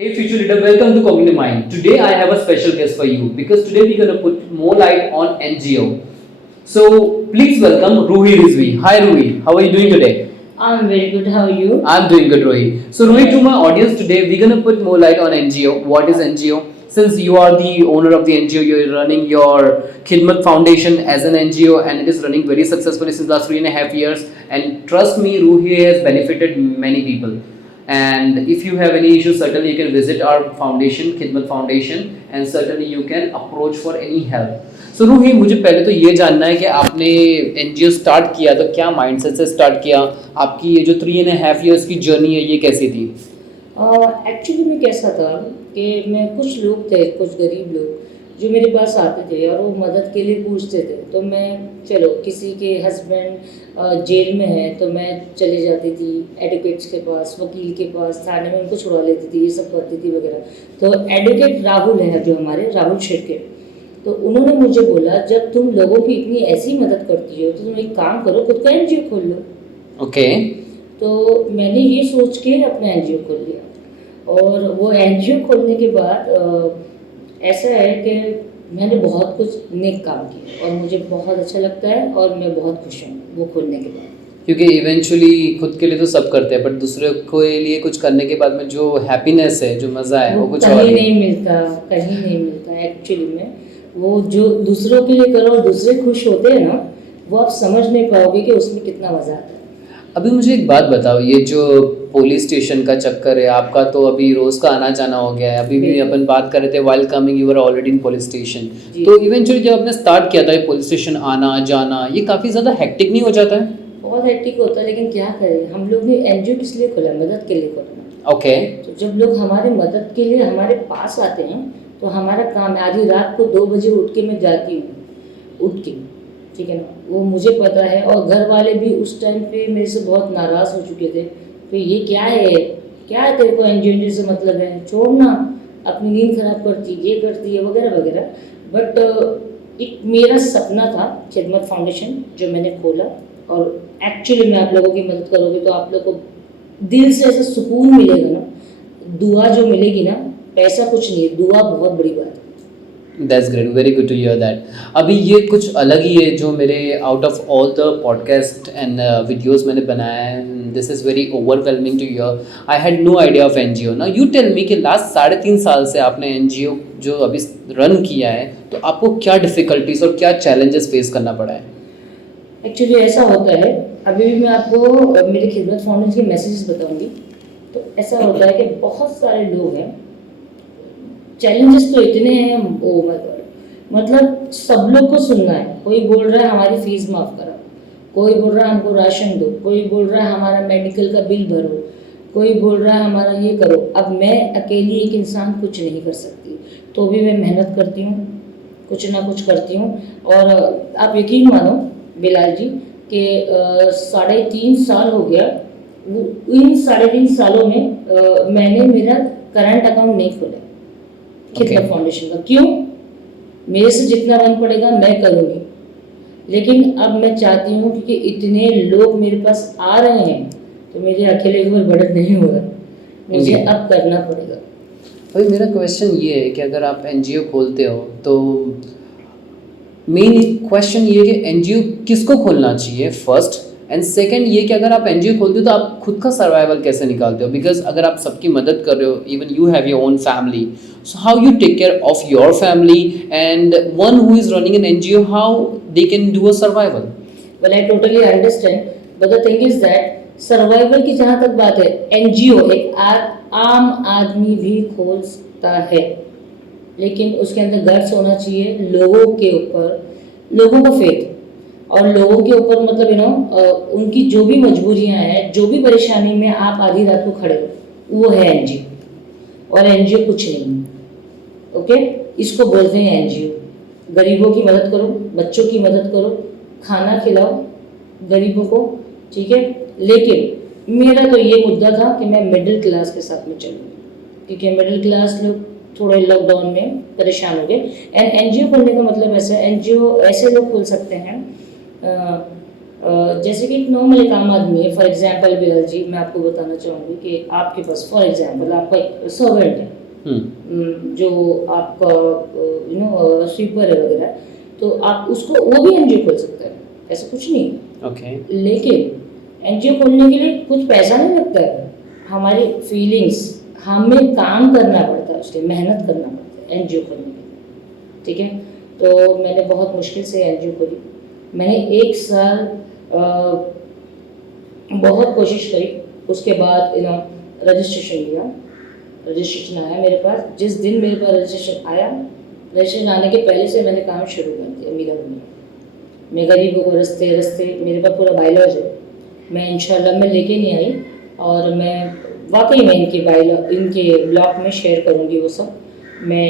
Hey future leader, welcome to Cognitive Mind. Today I have a special guest for you because today we're going to put more light on NGO. So please welcome Ruhi Rizvi. Hi Ruhi, how are you doing today? I'm very good. How are you? I'm doing good, Ruhi. So Ruhi, to my audience today, we're going to put more light on NGO. What is NGO? Since you are the owner of the NGO, you're running your Khidmat Foundation as an NGO and it is running very successfully since last 3.5 years. And trust me, Ruhi has benefited many people. And if you have any issues, certainly you can visit our foundation, Khidmat Foundation, and certainly you can approach for any help. सो रूही, मुझे पहले तो ये जानना है कि आपने NGO start किया तो क्या माइंडसेट से स्टार्ट किया, आपकी ये जो 3.5 years की जर्नी है ये कैसी थी? एक्चुअली में कैसा था कि मैं कुछ लोग थे, कुछ गरीब लोग जो मेरे पास आते थे और वो मदद के लिए पूछते थे, तो मैं चलो किसी के हस्बैंड जेल में है तो मैं चले जाती थी एडवोकेट्स के पास, वकील के पास, थाने में उनको छुड़वा लेती थी, ये सब करती थी वगैरह। तो एडवोकेट राहुल है जो हमारे राहुल शेट्टी, तो उन्होंने मुझे बोला जब तुम लोगों की इतनी ऐसी मदद करती हो तो तुम एक काम करो, खुद का एनजीओ खोल लो। ओके। तो मैंने ये सोच के अपना एनजीओ खोल लिया और वो एनजीओ खोलने के बाद ऐसा है कि मैंने बहुत कुछ नेक काम किया और मुझे बहुत अच्छा लगता है और मैं बहुत खुश हूँ वो खोलने के बाद। क्योंकि इवेंचुअली खुद के लिए तो सब करते हैं, बट दूसरे के लिए कुछ करने के बाद में जो हैप्पीनेस है, जो मज़ा है, वो कुछ और कहीं नहीं मिलता, कहीं नहीं मिलता एक्चुअली में। वो जो दूसरों के लिए करो और दूसरे खुश होते हैं ना, वो आप समझ नहीं पाओगे कि उसमें कितना मज़ा आता है। अभी मुझे एक बात बताओ, ये जो पुलिस स्टेशन का चक्कर है आपका, तो अभी रोज़ का आना जाना हो गया है। अभी भी अपन बात कर रहे थे while coming you were already in police station, तो इवेंचुअली जब आपने स्टार्ट किया था ये पुलिस स्टेशन आना जाना, ये काफ़ी ज़्यादा हेक्टिक नहीं हो जाता है? बहुत हेक्टिक होता है, लेकिन क्या करें, हम लोग ने एनजीओ किस लिए खोला? मदद के लिए खोला। ओके। तो जब लोग हमारी मदद के लिए हमारे पास आते हैं तो हमारा काम है, आधी रात को 2 बजे उठ के मैं जाती हूँ, उठ के, ठीक है ना, वो मुझे पता है। और घर वाले भी उस टाइम पे मेरे से बहुत नाराज़ हो चुके थे, तो ये क्या है, क्या है तेरे को एनजीओ से मतलब है, छोड़ना, अपनी नींद खराब करती, ये करती है वगैरह वगैरह। बट एक मेरा सपना था खिदमत फाउंडेशन जो मैंने खोला, और एक्चुअली में आप लोगों की मदद करोगे तो आप लोग को दिल से ऐसा सुकून मिलेगा ना, दुआ जो मिलेगी ना, पैसा कुछ नहीं है, दुआ बहुत बड़ी बात है। That's great, very good to hear that. अभी ये कुछ अलग ही है जो मेरे out of all the podcast and videos मैंने बनाया है, this is very overwhelming to hear. I had no idea of NGO. Now you tell me कि लास्ट 3.5 साल से आपने एनजीओ जो अभी रन किया है, तो आपको क्या डिफ़िकल्टीज और क्या चैलेंजेस फेस करना पड़ा है? एक्चुअली ऐसा होता है, अभी भी मैं आपको मेरे खिदमत फाउंडेशन के मैसेजेस बताऊंगी। तो ऐसा होता है कि बहुत सारे लोग हैं, चैलेंजेस तो इतने हैं, ओ माय गॉड, मतलब सब लोग को सुनना है। कोई बोल रहा है हमारी फीस माफ़ करो, कोई बोल रहा है हमको राशन दो, कोई बोल रहा है हमारा मेडिकल का बिल भरो, कोई बोल रहा है हमारा ये करो। अब मैं अकेली एक इंसान कुछ नहीं कर सकती, तो भी मैं मेहनत करती हूँ, कुछ ना कुछ करती हूँ। और आप यकीन मानो बिलाल जी कि 3.5 साल हो गया, इन 3.5 सालों में मैंने मेरा करंट अकाउंट नहीं खोला खिदमत फाउंडेशन का। क्यों? मेरे से जितना बन पड़ेगा मैं करूँगी, लेकिन अब मैं चाहती हूँ क्योंकि इतने लोग मेरे पास आ रहे हैं तो मेरे अकेले के ऊपर बर्डन नहीं हो रहा, मुझे अब करना पड़ेगा। अभी मेरा क्वेश्चन ये है कि अगर आप एनजीओ खोलते हो तो मेन क्वेश्चन ये है कि एनजीओ किसको खोलना चाहिए फर्स्ट, एंड सेकंड ये कि अगर आप एनजीओ खोलते हो तो आप खुद का सर्वाइवल कैसे निकालते हो? बिकॉज अगर आप सबकी मदद कर रहे हो, even you have your own family, so how you take care of your family, and one who is running an NGO, how they can do a survival? Well, I totally understand, but the thing is that survival की जहाँ तक बात है, NGO एक आम आदमी भी खोल सकता है, लेकिन उसके अंदर गट्स होना चाहिए, लोगों के ऊपर, लोगों का फेथ, और लोगों के ऊपर मतलब उनकी जो भी मजबूरियां हैं, जो भी परेशानी में आप आधी रात को खड़े हो, वो है एनजीओ। और एनजीओ कुछ नहीं, ओके, इसको बोलते हैं एनजीओ। गरीबों की मदद करो, बच्चों की मदद करो, खाना खिलाओ गरीबों को, ठीक है। लेकिन मेरा तो ये मुद्दा था कि मैं मिडिल क्लास के साथ में चलूँ, क्योंकि मिडिल क्लास लोग थोड़े लॉकडाउन में परेशान हो गए। एंड एनजीओ खोलने का मतलब ऐसा है, एनजीओ ऐसे लोग खोल सकते हैं जैसे कि एक नॉर्मल एक आम आदमी है, फॉर एग्जांपल बिलाल जी, मैं आपको बताना चाहूँगी कि आपके पास फॉर एग्जांपल आपका एक सर्वेंट है, जो आपका स्वीपर है वगैरह, तो आप उसको, वो भी एनजीओ खोल सकता है, ऐसा कुछ नहीं है। ओके। लेकिन एनजीओ खोलने के लिए कुछ पैसा नहीं लगता है, हमारी फीलिंग्स, हमें काम करना पड़ता है, उसके मेहनत करना पड़ता है एनजीओ खोलने के लिए, ठीक है। तो मैंने बहुत मुश्किल से एनजीओ खोली, मैंने 1 साल बहुत कोशिश करी, उसके बाद रजिस्ट्रेशन लिया, रजिस्ट्रेशन आया मेरे पास, जिस दिन मेरे पास रजिस्ट्रेशन आया, रजिस्ट्रेशन आने के पहले से मैंने काम शुरू कर दिया मीरा बनिया। मैं गरीबों को रस्ते रस्ते, मेरे पास पूरा बायोलॉज है, मैं इंशाल्लाह मैं लेके नहीं आई, और मैं वाकई में इनके ब्लॉग में शेयर करूँगी वो सब। मैं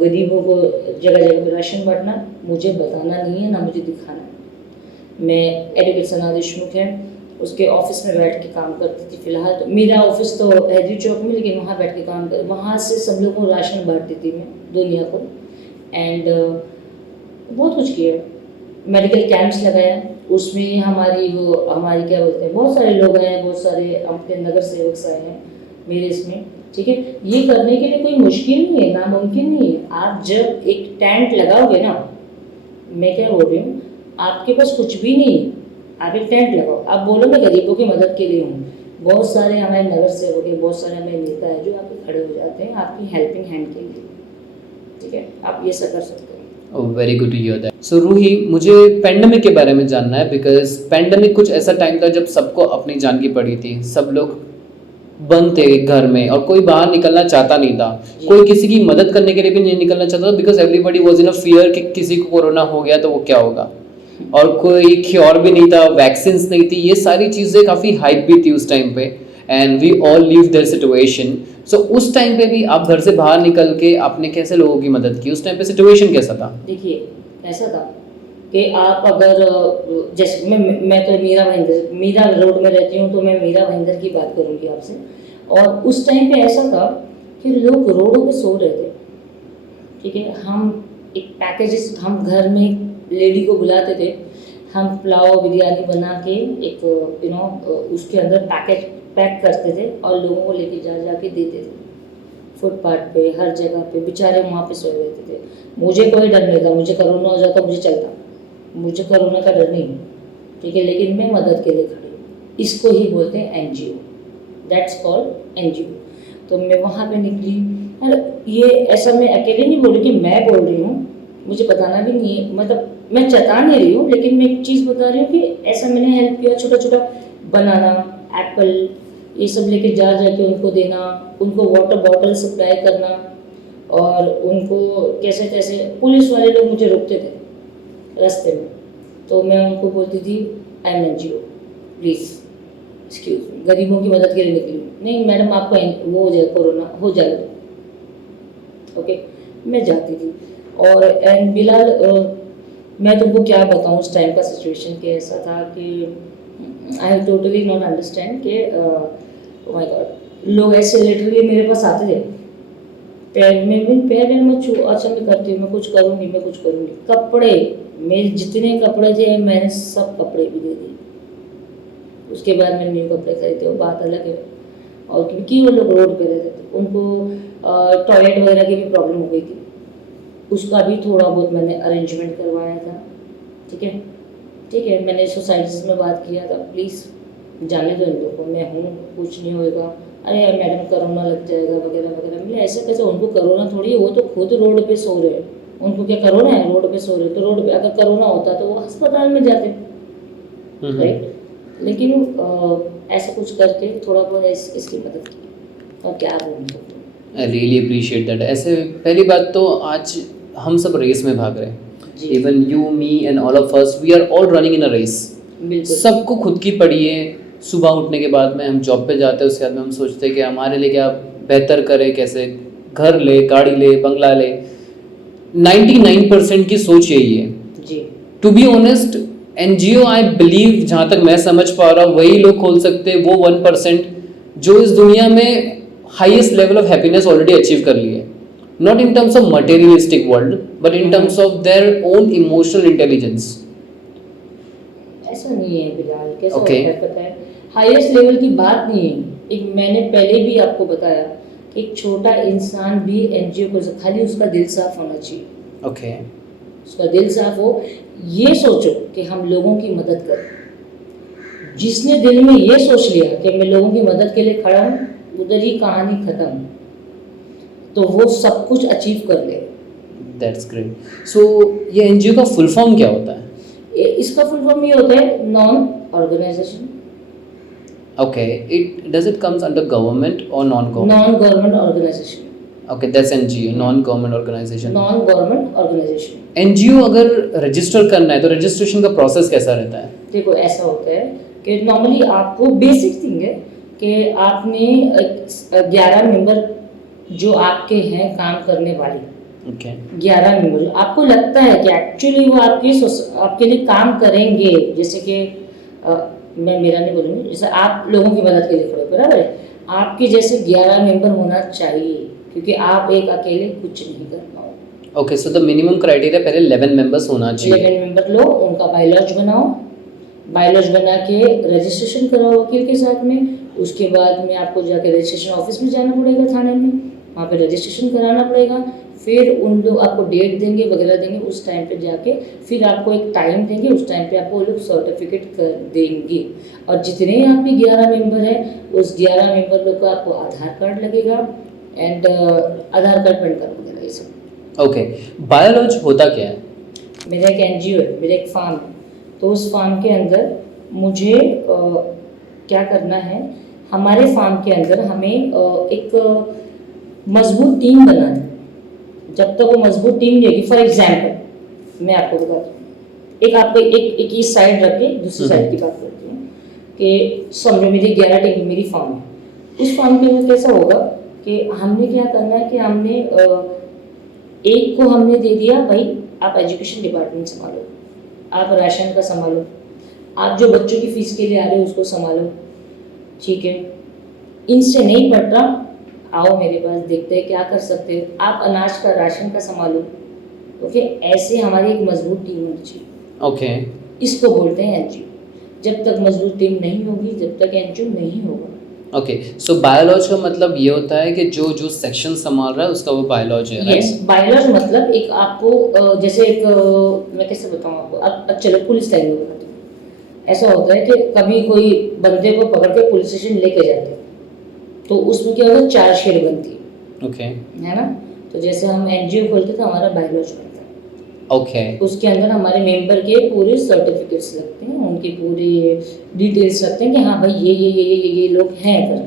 गरीबों को जगह जगह पर राशन बांटना, मुझे बताना नहीं है ना मुझे दिखाना है। मैं एडवोकेट सना देशमुख है, उसके ऑफिस में बैठ के काम करती थी। फिलहाल तो मेरा ऑफिस तो हैदरी चौक में, लेकिन वहाँ बैठ के काम कर, वहाँ से सब लोगों को राशन बांटती थी मैं दुनिया को। एंड बहुत कुछ किया, मेडिकल कैंप्स लगाया, उसमें हमारी क्या बोलते हैं, बहुत सारे लोग आए, बहुत सारे अपने नगर सेवक आए हैं मेरे इसमें, ठीक है। ये करने के लिए कोई मुश्किल नहीं है, नामुमकिन नहीं है। आप जब एक टेंट लगाओगे ना, मैं क्या बोल रही हूँ, आपके पास कुछ भी नहीं है, आप एक टेंट लगाओ, आप बोलो मैं गरीबों की मदद के लिए हूँ, बहुत सारे हमारे नगर सेवक हैं, बहुत सारे हमारे नेता हैं जो आपके खड़े हो जाते हैं आपकी हेल्पिंग हैंड के लिए, ठीक है। आप ये सब कर सकते हैं। Oh, very good to hear that. So Roohi, मुझे पेंडेमिक के बारे में जानना है, बिकॉज पेंडेमिक कुछ ऐसा टाइम था जब सबको अपनी जान की पड़ी थी, सब लोग बंद थे घर में और कोई बाहर निकलना चाहता नहीं था, कोई किसी की मदद करने के लिए भी नहीं निकलना चाहता था, because everybody was in a fear कि किसी को कोरोना हो गया तो वो क्या होगा, और कोई क्योर भी नहीं था, वैक्सीन नहीं थी, ये सारी चीज़ें काफ़ी हाइप भी थी उस टाइम पे, and we all live there situation. So उस टाइम पे भी आप घर से बाहर निकल के आपने कैसे लोगों की मदद की, उस टाइम पे सिचुएशन कैसा था? देखिए, ऐसा था कि आप अगर, जैसे मैं तो मीरा रोड में रहती हूँ, तो मैं मीरा भाईंदर की बात करूँगी आपसे। और उस टाइम पे ऐसा था कि लोग रोडों पे सो रहे थे, ठीक है। हम एक पैकेजेस, हम घर में लेडी को बुलाते थे, हम पुलाव बिरयानी बना के एक उसके अंदर पैक करते थे और लोगों को लेके जा के देते थे, फुटपाथ पे, हर जगह पे, बेचारे वहाँ पे सो रहते थे। मुझे कोई डर नहीं था, मुझे कोरोना हो जाता मुझे चलता, मुझे कोरोना का डर नहीं, ठीक है, लेकिन मैं मदद के लिए खड़ी हूँ। इसको ही बोलते हैं एनजीओ, दैट्स कॉल्ड एनजीओ। तो मैं वहाँ पे निकली, और ये ऐसा मैं अकेले नहीं बोल रही कि मैं बोल रही हूँ, मुझे बताना भी नहीं है, मतलब मैं चता नहीं रही हूँ, लेकिन मैं एक चीज़ बता रही हूँ कि ऐसा मैंने हेल्प किया। छोटा छोटा बनाना, एप्पल, ये सब लेके जाके उनको देना, उनको वाटर बॉटल सप्लाई करना, और उनको कैसे कैसे पुलिस वाले लोग मुझे रोकते थे रास्ते में, तो मैं उनको बोलती थी I am NGO, please excuse me, गरीबों की मदद के लिए निकली हूँ। नहीं मैडम, आपको वो हो जाए, कोरोना हो जाएगा, ओके। मैं जाती थी, और एंड बिलाल, मैं तुमको क्या बताऊँ उस टाइम का सिचुएशन कि ऐसा था कि आई टोटली नॉट अंडरस्टैंड कि ओह माय गॉड, लोग ऐसे लिटरली मेरे पास आते थे, पैर में मत छू, अच्छा मैं करती हूँ, मैं कुछ करूँगी। कपड़े, मेरे जितने कपड़े थे मैंने सब कपड़े भी दे दिए, उसके बाद मैंने न्यू कपड़े खरीदे, वो बात अलग है। और क्योंकि वो लोग रोड पे रहते थे, उनको टॉयलेट वगैरह की भी प्रॉब्लम हो गई थी, उसका भी थोड़ा बहुत मैंने अरेंजमेंट करवाया था, ठीक है। मैंने सोसाइटीज़ में बात किया था, प्लीज़ जाने दो इन लोगों को, मैं हूँ, कुछ नहीं होएगा, अरे यार मैडम कोरोना लग जाएगा वगैरह वगैरह। मैं ऐसे कैसे, उनको कोरोना थोड़ी है, वो तो खुद रोड पे सो रहे हैं, उनको क्या कोरोना है, रोड पे सो रहे, तो रोड पे अगर कोरोना होता तो वो अस्पताल में जाते, राइट। लेकिन ऐसा कुछ करके थोड़ा बहुत इसकी मदद की, और क्या बोलूँ। I really appreciate that. ऐसे पहली बात तो आज हम सब रेस में भाग रहे हैं, even you, me and all of us, we are all running in a race. सबको खुद की पड़ी है। सुबह उठने के बाद में हम जॉब पे जाते हैं, उसके बाद में हम सोचते हैं कि हमारे लिए क्या बेहतर करें, कैसे घर ले, गाड़ी ले, बंगला ले। 99% की सोच यही है जी। To be honest, NGO I believe, जहाँ तक मैं समझ पा रहा हूँ, वही लोग खोल सकते हैं, वो 1% जो इस दुनिया में highest level of happiness already achieve कर लिए, not in terms of materialistic world but in terms of their own emotional intelligence. ऐसा नहीं है बिलाल, कैसा Okay. होता है पता है, हाईएस्ट लेवल की बात नहीं है। एक मैंने पहले भी आपको बताया कि एक छोटा इंसान भी एनजीओ को, खाली उसका दिल साफ होना चाहिए, ओके उसका दिल साफ हो, ये सोचो कि हम लोगों की मदद करें। जिसने दिल में ये सोच लिया कि मैं लोगों की मदद के लिए खड़ा हूँ, उधर ही कहानी खत्म, तो वो सब कुछ अचीव कर ले। That's great. सो ये एनजीओ का फुल फॉर्म क्या होता है? इसका फुल फॉर्म ये होता है non organization, Okay, does it comes under government or non-government? Non government organization, Okay, that's NGO, non-government organization. Non government organization. NGO अगर रजिस्टर करना है तो रजिस्ट्रेशन का प्रोसेस कैसा रहता है? देखो ऐसा होता है कि नॉर्मली आपको बेसिक थिंग है कि आपने 11 मेंबर जो आपके हैं काम करने वाले, Okay. 11 मेंबर आपको लगता है कि एक्चुअली वो आपके लिए काम करेंगे, जैसे कि मैं मेरा नहीं बोलूँगी, जैसे आप लोगों की मदद के लिए खड़े हो, बराबर है, आपके जैसे 11 मेंबर होना चाहिए, क्योंकि आप एक अकेले कुछ नहीं कर पाओगे। Okay, so the minimum criteria पहले 11 members होना चाहिए। 11 मेंबर लो, उनका बायलॉज बनाओ, बायलॉज बना के रजिस्ट्रेशन कराओ वकील के साथ में, उसके बाद में आपको जाके रजिस्ट्रेशन ऑफिस में जाना पड़ेगा, थाने में, वहाँ पे रजिस्ट्रेशन कराना पड़ेगा, फिर उन लोग आपको डेट देंगे वगैरह देंगे, उस टाइम पे जाके फिर आपको एक टाइम देंगे, उस टाइम पे आपको वो लोग सर्टिफिकेट कर देंगे। और जितने आपके 11 मेंबर हैं, उस 11 मेंबर लोग को आपको आधार कार्ड लगेगा and Aadhaar card pan card वगैरह ये सब। Okay, बायोलॉज होता क्या है? मेरा एक एनजीओ है, मेरा एक फार्म है, तो उस फार्म के अंदर मुझे क्या करना है, हमारे फार्म के अंदर हमें एक मजबूत टीम बनानी है। जब तक वो मजबूत टीम नहीं होगी, फॉर एग्जाम्पल मैं आपको बताती हूँ, एक आपको एक इस साइड रख के दूसरी साइड की बात करती हूँ कि समझो मेरी 11 टीम मेरी फार्म है, उस फार्म के अंदर कैसा होगा कि हमने क्या करना है कि हमने एक को हमने दे दिया, भाई आप एजुकेशन डिपार्टमेंट संभालो, आप राशन का संभालो, आप जो बच्चों की फीस के लिए आ रहे हो उसको संभालो, ठीक है, इनसे नहीं पढ़ रहा, आओ मेरे पास, देखते हैं क्या कर सकते हैं, आप अनाज का राशन का संभालो। ओके, ऐसे हमारी एक मजबूत टीम होनी चाहिए। Okay. इसको बोलते हैं एनजीओ। जब तक मजबूत टीम नहीं होगी, जब तक एनजीओ नहीं होगा। Okay, so बायोलॉज का मतलब ये होता है कि जो जो सेक्शन संभाल रहा है उसका वो बायोलॉज है, यस, बायोलॉज मतलब एक आपको जैसे एक मैं कैसे बताऊँ आपको, अब चलो पुलिस लाइन में बताती हूँ। ऐसा होता है कि कभी कोई बंदे को पकड़ के पुलिस स्टेशन लेके जाते हैं, तो उसमें क्या होता है, चार्जशीट बनती है, Okay. है ना। तो जैसे हम एनजीओ खोलते तो हमारा बायोलॉज बनता है, Okay. उसके अंदर हमारे मेंबर के पूरे सर्टिफिकेट्स लगते हैं, उनकी पूरी डिटेल्स लगते हैं कि हाँ भाई ये लोग हैं कर,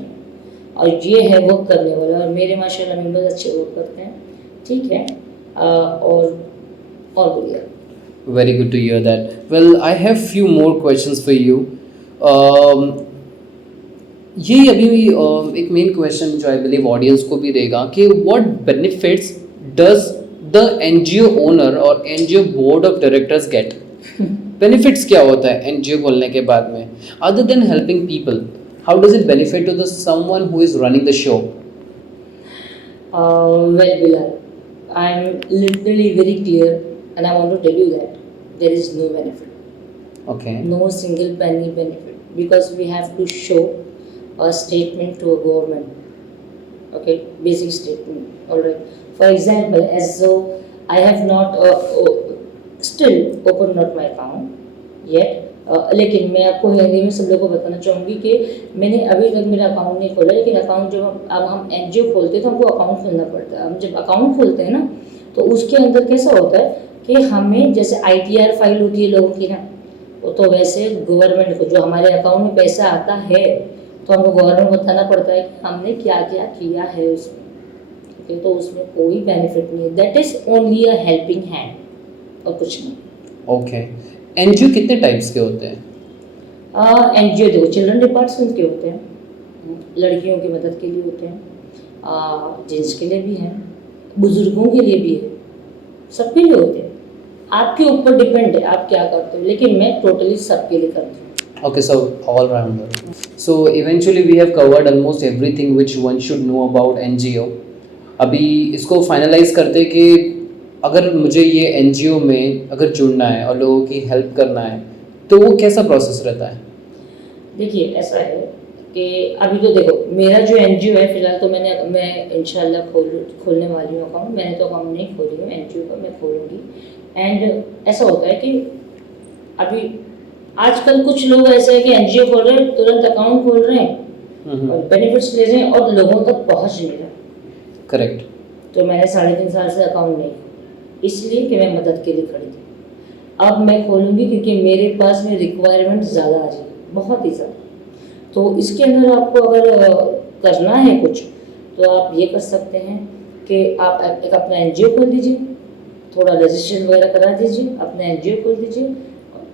और ये है वर्क करने वाला, और मेरे माशाल्लाह मेंबर्स अच्छे वर्क करते हैं, ठीक है। और बोलिए। Very good to hear that. Well, I have few more questions for you. ये अभी एक मेन क्वेश्चन जो आई बिलीव ऑडियंस को भी रहेगा कि what benefits does the NGO owner और NGO board of directors get? Benefits क्या होता है एनजीओ खोलने के बाद में, other than helping people? How does it benefit to the someone who is running the show? Well, Bilal, I'm literally very clear, and I want to tell you that there is no benefit, Okay. no single penny benefit, because we have to show a statement to a government. Okay, basic statement. All right. For example, as though I have not still opened not my account yet. लेकिन मैं आपको हिंदी में सब लोगों को बताना चाहूँगी कि मैंने अभी तक मेरा अकाउंट नहीं खोला, लेकिन अकाउंट जब अब हम एनजीओ खोलते हैं तो हमको अकाउंट खोलना पड़ता है। हम जब अकाउंट खोलते हैं ना, तो उसके अंदर कैसा होता है कि हमें जैसे ITR फाइल होती है लोगों की ना, वो तो वैसे गवर्नमेंट को जो हमारे अकाउंट में पैसा आता है, तो हमको गवर्नमेंट को बताना पड़ता है कि हमने क्या क्या किया है उसमें। ओके, तो उसमें कोई बेनिफिट नहीं है, that is only a helping hand और कुछ नहीं। ओके, एनजीओ कितने टाइप्स के होते हैं? एनजीओ देखो, चिल्ड्रन डिपार्टमेंट के होते हैं, लड़कियों की मदद के लिए होते हैं, जेंट्स के लिए भी हैं, बुजुर्गों के लिए भी है, सबके लिए होते हैं। आपके ऊपर डिपेंड है आप क्या करते हो, लेकिन मैं टोटली सबके लिए करती हूँ। Okay, so all rounder. So eventually we have covered almost everything which one should know about NGO. अभी इसको फाइनलाइज करते कि अगर मुझे ये NGO में अगर जुड़ना है और लोगों की हेल्प करना है तो वो कैसा प्रोसेस रहता है? देखिए ऐसा है कि अभी तो देखो मेरा जो एनजीओ है फिलहाल तो मैं इंशाल्लाह खोलने वाली हूँ अकाउंट। मैंने तो अकाउंट नहीं खोली है, एनजीओ का मैं खोलूँगी। एंड ऐसा होता है कि अभी आजकल कुछ लोग ऐसे हैं कि एनजीओ खोल रहे हैं, तुरंत अकाउंट खोल रहे हैं और बेनिफिट्स ले रहे हैं और लोगों तक पहुँच नहीं रहा। करेक्ट। तो मैंने 3.5 साल से अकाउंट नहीं खोला, इसलिए कि मैं मदद के लिए खड़ी थी। अब मैं खोलूँगी क्योंकि मेरे पास में रिक्वायरमेंट ज़्यादा आ रही है, बहुत ही ज़्यादा। तो इसके अंदर आपको अगर करना है कुछ तो आप ये कर सकते हैं कि आप एक अपना एनजीओ खोल दीजिए, थोड़ा रजिस्ट्रेशन वगैरह करा दीजिए, अपना एनजीओ खोल दीजिए,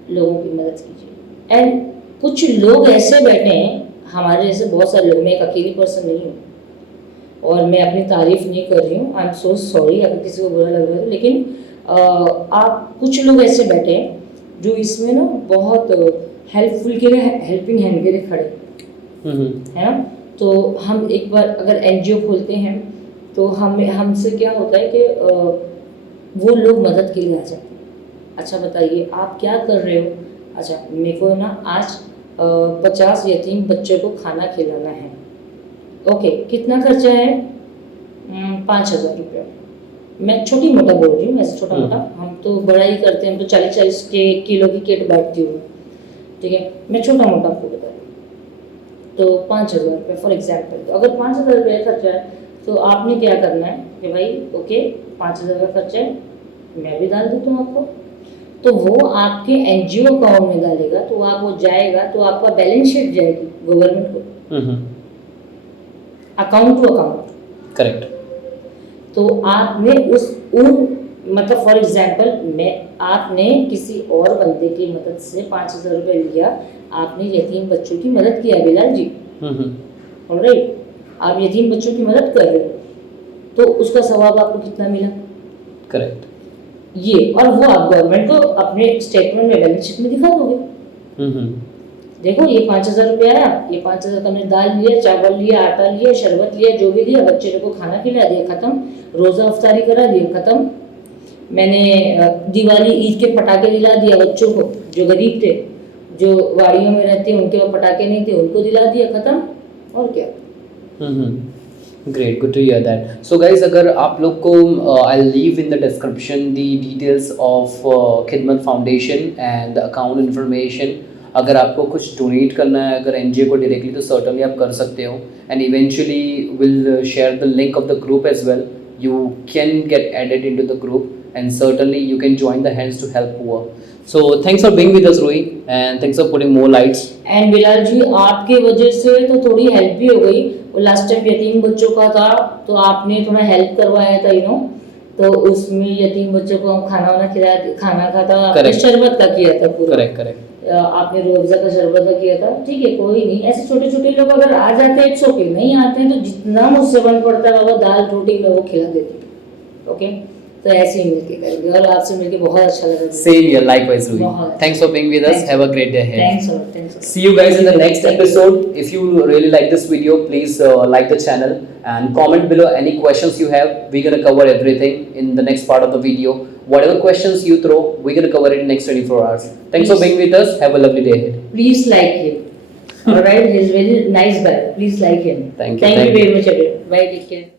लोगों की मदद कीजिए। एंड कुछ लोग ऐसे बैठे हैं, हमारे जैसे बहुत सारे लोग, मैं एक अकेली पर्सन नहीं हूँ और मैं अपनी तारीफ नहीं कर रही हूँ, आई एम सो सॉरी अगर किसी को बुरा लग रहा है, लेकिन आप कुछ लोग ऐसे बैठे हैं जो इसमें ना बहुत हेल्पफुल के लिए, हेल्पिंग हैंड के लिए खड़े है ना। तो हम एक बार अगर एनजीओ खोलते हैं तो हमसे क्या होता है कि वो लोग मदद के लिए आ जाते हैं। अच्छा बताइए आप क्या कर रहे हो? अच्छा मेरे को ना आज 50 यतीम बच्चों को खाना खिलाना है। ओके कितना खर्चा है? 5,000 रुपया। मैं छोटी मोटा बोल रही हूँ, ऐसे छोटा मोटा, हम तो बड़ा ही करते हैं, हम तो 40-40 किलो की किट बांटती हूँ, ठीक है। मैं छोटा मोटा आपको बता रही हूँ। तो 5,000 रुपये फॉर एग्जाम्पल, तो अगर 5,000 रुपये खर्चा है तो आपने क्या करना है कि भाई ओके 5,000 का खर्चा है, मैं भी डाल देता हूँ आपको। तो वो आपके एनजीओ अकाउंट में डालेगा, तो आप वो जाएगा तो आपका बैलेंस शीट जाएगी गवर्नमेंट को, अकाउंट टू अकाउंट। करेक्ट। तो आपने मतलब फॉर एग्जाम्पल आपने किसी और बंदे की मदद से 5,000 रुपये लिया, आपने यतीम बच्चों की मदद किया बिलाल जी, ऑलराइट, आप यतीम बच्चों की मदद कर रहे हो, तो उसका सवाब आपको कितना मिला? करेक्ट। ये, और वो आप गवर्नमेंट को अपने स्टेटमेंट में, बैलेंस शीट में दिखा दोगे। देखो ये 5,000 रुपये आया, ये 5,000 का मैंने दाल लिया, चावल लिया, आटा लिया, शरबत लिया, जो भी लिया, बच्चे को खाना खिला दिया, खत्म। रोजा अफ्तारी करा दिया, खत्म। मैंने दिवाली ईद के पटाखे दिला दिया बच्चों को, जो गरीब थे, जो वाड़ियों में रहते हैं, उनके पास पटाखे नहीं थे, उनको दिला दिया, खत्म। और क्या। Great, good to hear that. So guys, अगर आप लोग को I'll leave in the description the details of खिदमत foundation and the account information. अगर आपको कुछ डोनेट करना है अगर एनजीओ को डायरेक्टली तो सर्टनली आप कर सकते हो, and eventually will share the link of the group as well. You can get added into the group and certainly you can join the hands to help poor. So thanks for being with us, Rohi, and thanks for putting more lights. And Bilal ji आपके वजह से तो थोड़ी help भी हो गई। वो last time यतीम बच्चों का था तो आपने थोड़ा हेल्प करवाया था, यू नो, तो उसमें यतीम बच्चों को खाना वाना खिलाया, खाना खाता, आपने शरबत का किया था पूरा। करेक्ट। आपने रूअफ़ज़ा का शरबत का किया था, ठीक है, कोई नहीं, ऐसे छोटे छोटे लोग अगर आ जाते हैं इट्स ओके, नहीं आते हैं तो जितना मुझसे बन पड़ता है बाबा दाल रोटी में वो खिला देती हूँ, ओके। तो ऐसे ही मिलके करेंगे, और आपसे मिलके बहुत अच्छा लगा। Same here, likewise, Ruhi. Thanks for being with us. Have a great day ahead. Thanks a lot. Thanks a lot. See you guys in the next episode. If you really like this video, please like the channel and comment below any questions you have. We're gonna cover everything in the next part of the video. Whatever questions you throw, we're gonna cover it in next 24 hours. Thanks for being with us. Have a lovely day ahead. Please like him. Alright, he's very nice guy. Please like him. Thank you. Thank you very much, everyone. Bye. Take care.